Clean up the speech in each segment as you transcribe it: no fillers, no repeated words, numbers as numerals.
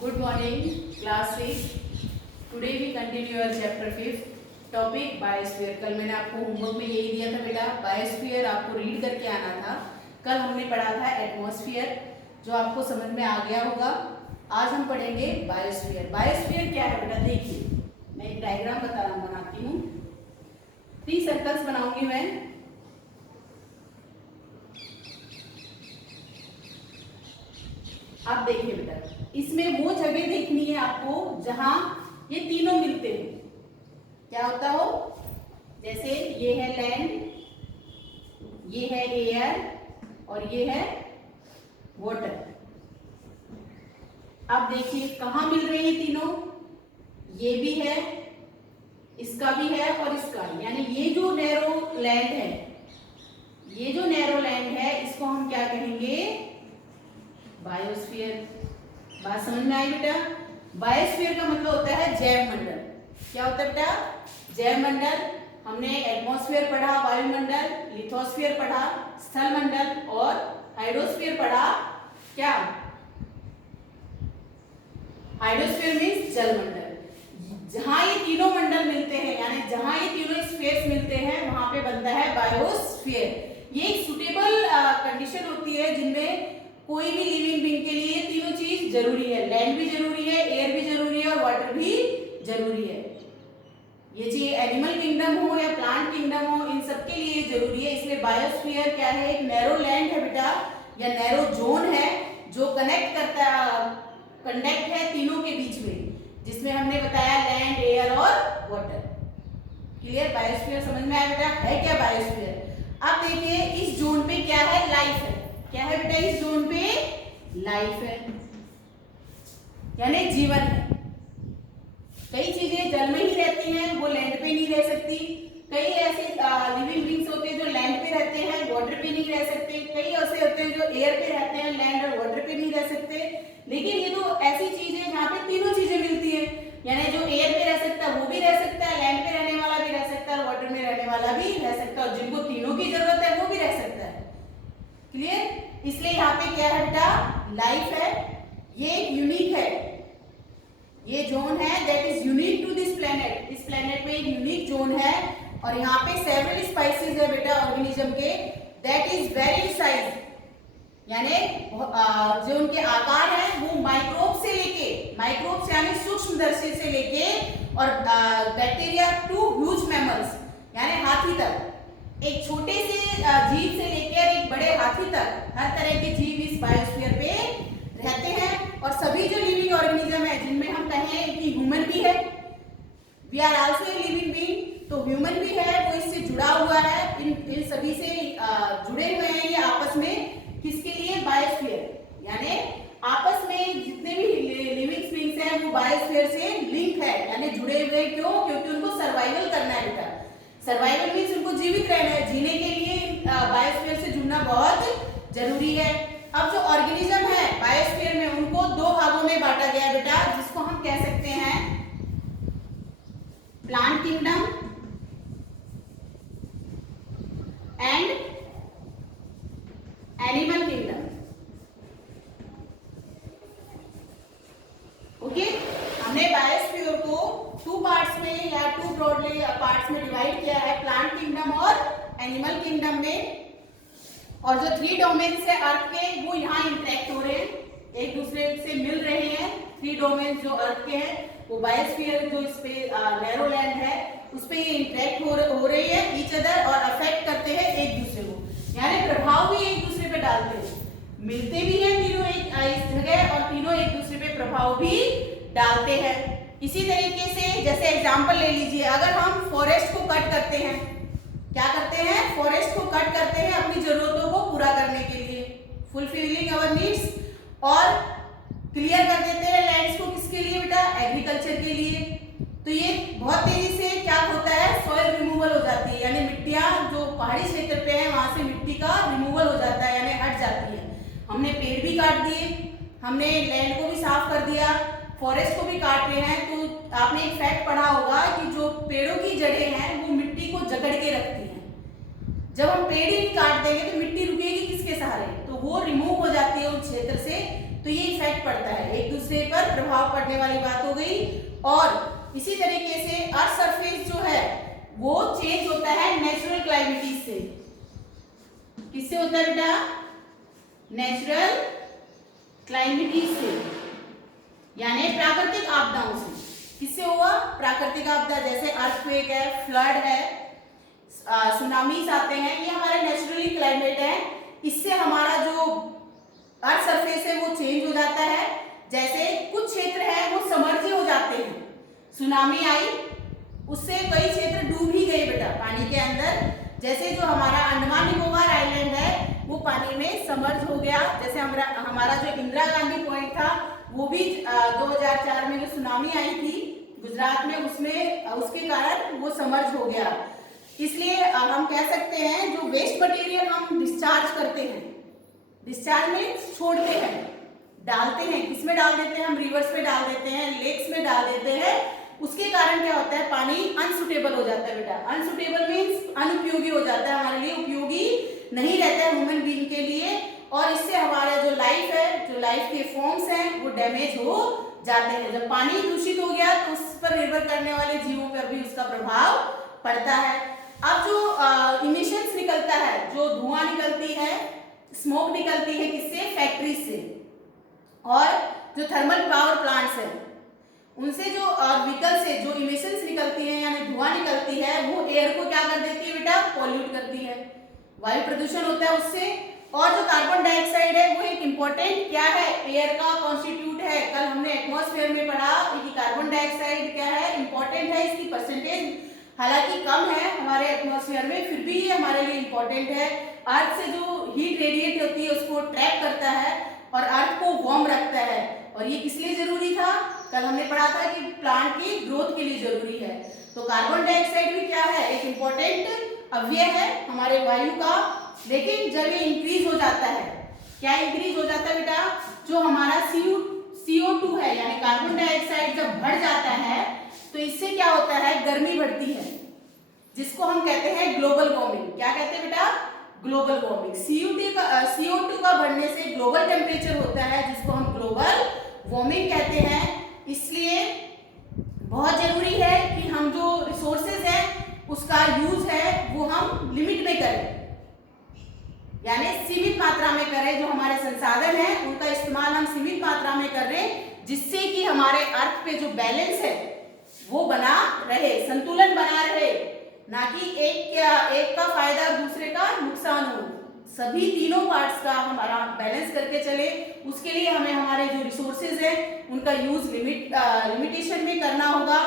Good morning, class 6. Today we continue your chapter 5. Topic biosphere. कल मैंने आपको homework में यही दिया था बेटा, बायोस्फीयर आपको रीड करके आना था। कल हमने पढ़ा था एटमॉस्फेयर, जो आपको समझ में आ गया होगा। आज हम पढ़ेंगे बायोस्फीयर। बायोस्फीयर क्या है बेटा, देखिए मैं एक डायग्राम बनाती हूँ। 3 सर्कल्स बनाऊंगी मैं। आप देखिए बेटा, इसमें वो जगह देखनी है आपको जहां ये तीनों मिलते हैं। क्या होता हो, जैसे ये है लैंड, ये है एयर और ये है वाटर। अब देखिए कहां मिल रहे हैं तीनों, ये भी है, इसका भी है और इसका, यानी ये जो नैरो लैंड है, ये जो नैरो लैंड है, इसको हम क्या कहेंगे, बायोस्फीयर। बात समझ में आई बेटा? बायोस्फीयर का मतलब होता है जैव मंडल। क्या होता है बेटा? जैव मंडल। हमने एटमॉस्फेयर पढ़ा, वायुमंडल, लिथोस्फीयर पढ़ा, स्थल मंडल और हाइड्रोस्फीयर पढ़ा। क्या? हाइड्रोस्फीयर मीन्स जल मंडल। जहां ये तीनों मंडल मिलते हैं, यानी जहां ये तीनों स्पेस मिलते हैं, वहां पे बनता है बायोस्फीयर। ये एक सुटेबल कंडीशन होती है जिनमें कोई भी लिविंग बीइंग के लिए तीनों चीज जरूरी है। लैंड भी जरूरी है, एयर भी जरूरी है और वाटर भी जरूरी है। ये चाहे एनिमल किंगडम हो या प्लांट किंगडम हो, इन सब के लिए जरूरी है। इसलिए बायोस्फीयर क्या है, एक नैरो लैंड है बेटा, या नैरो जोन है जो कंडक्ट है तीनों के बीच में, जिसमें हमने बताया लैंड, एयर और वाटर। क्लियर? बायोस्फीयर समझ में आया बेटा? है क्या बायोस्फीयर? अब देखिए इस जोन पे क्या है, लाइफ है। क्या है बेटा? इस जोन पे लाइफ है, यानी जीवन है। कई चीजें जल में ही रहती हैं, वो लैंड पे नहीं रह सकती। कई ऐसे लिविंग बीइंग्स होते हैं जो लैंड पे रहते हैं, वाटर पे नहीं रह सकते। कई ऐसे होते हैं जो एयर पे रहते हैं, लैंड और वाटर पे नहीं रह सकते। लेकिन ये तो ऐसी चीज है जहाँ पे तीनों चीजें मिलती है, यानी जो एयर पे रह सकता है वो भी रह सकता है, लैंड पे रहने वाला भी रह सकता है और वाटर में रहने वाला भी रह सकता है, और जिनको तीनों की जरूरत है वो भी रह सकता है। क्लियर? इसलिए यहाँ पे क्या है बेटा, लाइफ है। ये एक यूनिक है, ये जोन है that is unique to this planet. इस प्लेनेट में एक यूनिक जोन है और यहाँ पे सेवरल स्पाइसीज है बेटा ऑर्गेनिज्म के, दैट इज वेरी साइज, यानी जो उनके आकार है वो माइक्रोब से लेके, माइक्रोब्स यानी सूक्ष्मदर्शी से लेके, और बैक्टीरिया टू ह्यूज मैमल्स यानी हाथी तक, एक छोटे से जीव से लेकर एक बड़े हाथी तक हर तरह के जीव इस बायोस्फीयर पे रहते हैं। और सभी जो लिविंग ऑर्गेनिज्म है, जिनमें हम कहें कि ह्यूमन भी है, we are also a living being, तो ह्यूमन भी है, वो इससे जुड़ा हुआ है, इन सभी से जुड़े हुए हैं ये आपस में। किसके लिए? बायोस्फीयर, यानी आपस में जितने भी लिविंग बीइंग्स हैं वो बायोस्फीयर से लिंक है, यानी जुड़े हुए। क्यों? क्योंकि उनको सर्वाइवल करना है बेटा। सर्वाइवल मीन्स उनको जीवित रहना है, जीने के लिए बायोस्फीयर से जुड़ना बहुत जरूरी है। अब जो ऑर्गेनिज्म है बायोस्फीयर में, उनको 2 भागों में बांटा गया है बेटा, जिसको हम कह सकते हैं plant kingdom and animal kingdom. Okay, हमने बायोस्फीयर को 2 पार्ट्स में या 2 ब्रॉडली पार्ट्स में डिवाइड किया है, प्लांट किंगडम और एनिमल किंगडम में। और जो 3 डोमेन्स है अर्थ के, वो यहाँ इंटरेक्ट हो रहे हैं, एक दूसरे से मिल रहे हैं। 3 डोमेन्स जो अर्थ के हैं, वो बायोस्फीयर जो इस पे नैरो लैंड है उस पे ये इंटरेक्ट हो रही है ईच अदर, और अफेक्ट करते हैं एक दूसरे को, यानी प्रभाव भी एक दूसरे पे डालते हैं। मिलते भी हैं तीनों एक इस जगह, और तीनों एक दूसरे पे प्रभाव भी डालते हैं। इसी तरीके से जैसे एग्जाम्पल ले लीजिए, अगर हम फॉरेस्ट को कट करते हैं, क्या करते हैं, फॉरेस्ट को कट करते हैं अपनी जरूरतों को पूरा करने के लिए, फुलफिलिंग आवर नीड्स, और क्लियर कर देते हैं लैंड्स को, किसके लिए बेटा? एग्रीकल्चर के लिए। तो ये बहुत तेजी से क्या होता है, सॉइल रिमूवल हो जाती है, यानी मिट्टियां जो पहाड़ी क्षेत्र पे है वहां से मिट्टी का रिमूवल हो जाता है, यानी हट जाती है। हमने पेड़ भी काट दिए, हमने लैंड को भी साफ कर दिया, फॉरेस्ट को भी काट रहे हैं। तो आपने एक फैक्ट पढ़ा होगा कि जो पेड़ों की जड़ें हैं वो मिट्टी को जकड़ के रखती हैं। जब हम पेड़ ही काट देंगे तो मिट्टी रुकेगी किसके सहारे? तो वो रिमूव हो जाती है उस क्षेत्र से। तो ये इफेक्ट इफेक्ट पड़ता है, एक दूसरे पर प्रभाव पड़ने वाली बात हो गई। और इसी तरीके से अर्थ सरफेस जो है वो चेंज होता है नेचुरल क्लाइमेटीज से। किससे होता है बेटा? नेचुरल क्लाइमेटीज से, यानी प्राकृतिक आपदाओं से। किससे हुआ? प्राकृतिक आपदा, जैसे अर्थक्वेक है, फ्लड है, सुनामीज आते हैं, ये हमारा नेचुरली क्लाइमेट है। इससे हमारा जो अर्थ सरफेस है वो चेंज हो जाता है। जैसे कुछ क्षेत्र है वो समर्जी हो जाते हैं, सुनामी आई उससे कई क्षेत्र डूब ही गए बेटा पानी के अंदर। जैसे जो हमारा अंडमान निकोबार आइलैंड है वो पानी में समर्ज हो गया। जैसे हमारा जो इंदिरा गांधी पॉइंट था वो भी 2004 में जो सुनामी आई थी गुजरात में, उसमें उसके कारण वो समर्ज हो गया। इसलिए हम कह सकते हैं जो वेस्ट मटेरियल हम डिस्चार्ज करते हैं, डिस्चार्ज में छोड़ते हैं, डालते हैं, किसमें डाल देते हैं? हम रिवर्स में डाल देते हैं, लेक्स में डाल देते हैं। उसके कारण क्या होता है? पानी अनसुटेबल हो जाता है बेटा। अनसुटेबल मीन्स अनुपयोगी हो जाता है, हमारे लिए उपयोगी नहीं रहता है ह्यूमन बीइंग के लिए। और इससे हमारा जो लाइफ है, जो लाइफ के फॉर्म्स हैं वो डैमेज हो जाते हैं। जब पानी दूषित हो गया तो उस पर निर्भर करने वाले जीवों पर भी उसका प्रभाव पड़ता है। अब जो इमिशंस निकलता है, जो धुआं निकलती है, स्मोक निकलती है, किससे? फैक्ट्री से। और जो थर्मल पावर प्लांट्स है उनसे जो व्हीकल से जो इमिशंस निकलती है यानी धुआं निकलती है वो एयर को क्या कर देती है बेटा? पॉल्यूट करती है, वायु प्रदूषण होता है उससे। और जो कार्बन डाइऑक्साइड है वो एक इम्पोर्टेंट क्या है? एयर का कॉन्स्टिट्यूट है। कल हमने एटमॉस्फेयर में पढ़ा कि कार्बन डाइऑक्साइड क्या है? इम्पोर्टेंट है। इसकी परसेंटेज हालांकि कम है हमारे एटमॉस्फेयर में, फिर भी ये हमारे लिए इम्पोर्टेंट है। अर्थ से जो हीट रेडिएट होती है उसको ट्रैप करता है और अर्थ को वार्म रखता है। और ये किस लिए जरूरी था? कल हमने पढ़ा था कि प्लांट की ग्रोथ के लिए जरूरी है। तो कार्बन डाइऑक्साइड भी क्या है? एक इम्पोर्टेंट अवयव है हमारे वायु का। लेकिन जब ये इंक्रीज हो जाता है, क्या इंक्रीज हो जाता है बेटा? जो हमारा CO2 है यानी कार्बन डाइऑक्साइड जब बढ़ जाता है तो इससे क्या होता है? गर्मी बढ़ती है, जिसको हम कहते हैं ग्लोबल वार्मिंग। क्या कहते हैं बेटा? Global warming. CO2 का बढ़ने से ग्लोबल टेम्परेचर होता है जिसको हम ग्लोबल वार्मिंग कहते हैं। इसलिए बहुत जरूरी है कि हम जो रिसोर्सेज हैं उसका यूज है वो हम लिमिट में करें, यानी सीमित मात्रा में करें। जो हमारे संसाधन हैं उनका इस्तेमाल हम सीमित मात्रा में कर रहे हैं, जिससे कि हमारे अर्थ पे जो बैलेंस है वो बना रहे, संतुलन बना रहे, ना कि एक का फायदा दूसरे का नुकसान हो। सभी तीनों पार्ट्स का हमारा बैलेंस करके चले। उसके लिए हमें हमारे जो रिसोर्सेज हैं उनका यूज लिमिटेशन में करना होगा।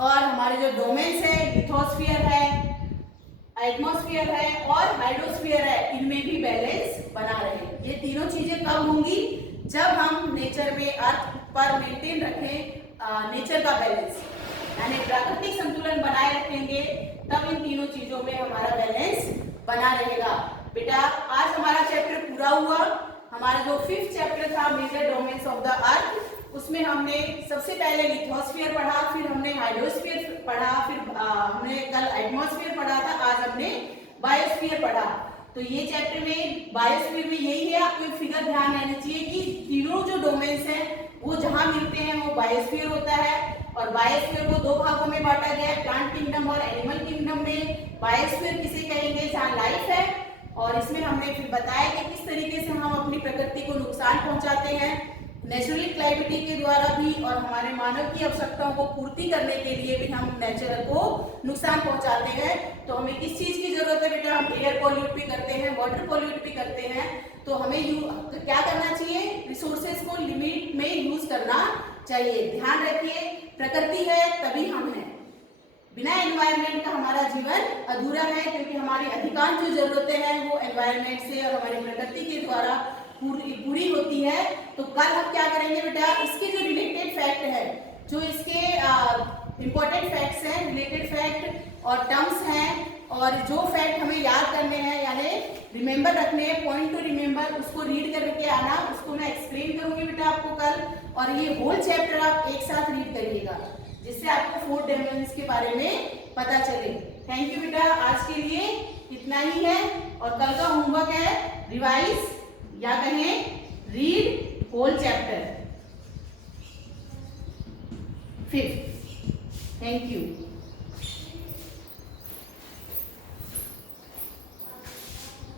और हमारे जो डोमेन्स हैं, लिथोस्फीयर है, एटमॉस्फेयर है और हाइड्रोस्फीयर है, इनमें भी बैलेंस बना रहे। ये तीनों चीजें कब होंगी? जब हम नेचर में अर्थ पर मेंटेन रखें नेचर का बैलेंस, यानी प्राकृतिक संतुलन बनाए रखेंगे, तब इन तीनों चीजों में हमारा बैलेंस बना रहेगा। बेटा आज हमारा चैप्टर पूरा हुआ। हमारा जो 5th चैप्टर था major domains of the earth, उसमें हमने सबसे पहले लिथोस्फीयर पढ़ा, फिर हमने हाइड्रोस्फीयर पढ़ा, फिर हमने कल एटमॉस्फेयर पढ़ा था, आज हमने बायोस्फीयर पढ़ा। तो ये चैप्टर में बायोस्फीयर में यही है, आपको एक फिगर ध्यान रहना चाहिए कि तीनों जो डोमेन्स हैं वो जहां मिलते हैं वो बायोस्फीयर होता है। और बायोस्फीयर को दो भागों में बांटा गया है, प्लांट किंगडम और एनिमल किंगडम में। बायोस्फीयर किसे कहेंगे? जहाँ लाइफ है। और इसमें हमने फिर बताया कि किस तरीके से हम अपनी प्रकृति को नुकसान पहुंचाते हैं नेचुरल क्लाइमेटी के द्वारा भी, और हमारे मानव की आवश्यकताओं को पूर्ति करने के लिए भी हम नेचर को नुकसान पहुंचाते हैं। तो हमें किस चीज की जरूरत है बेटा? हम एयर पॉल्यूट भी करते हैं, वाटर पॉल्यूट भी करते हैं। तो हमें क्या करना चाहिए? रिसोर्सेज को लिमिट में यूज करना चाहिए। ध्यान रखिए, प्रकृति है तभी हम हैं। बिना एनवायरनमेंट का हमारा जीवन अधूरा है, क्योंकि हमारी अधिकांश जो जरूरतें हैं वो एनवायरनमेंट से और हमारी प्रकृति के द्वारा पूरी होती है। तो कल हम क्या करेंगे बेटा? इसके जो रिलेटेड फैक्ट है, जो इसके इम्पोर्टेंट फैक्ट्स हैं, रिलेटेड फैक्ट और टर्म्स हैं, और जो फैक्ट हमें याद करने हैं यानी रिमेंबर रखने हैं, पॉइंट टू रिमेंबर, उसको रीड करके आना। उसको मैं एक्सप्लेन करूंगी बेटा आपको कल, और ये होल चैप्टर आप एक साथ रीड करिएगा, जिससे आपको 4 डायमेंशंस के बारे में पता चले। थैंक यू बेटा, आज के लिए इतना ही है। और कल का होमवर्क है रिवाइज या कहें read whole chapter. 5th. Thank you.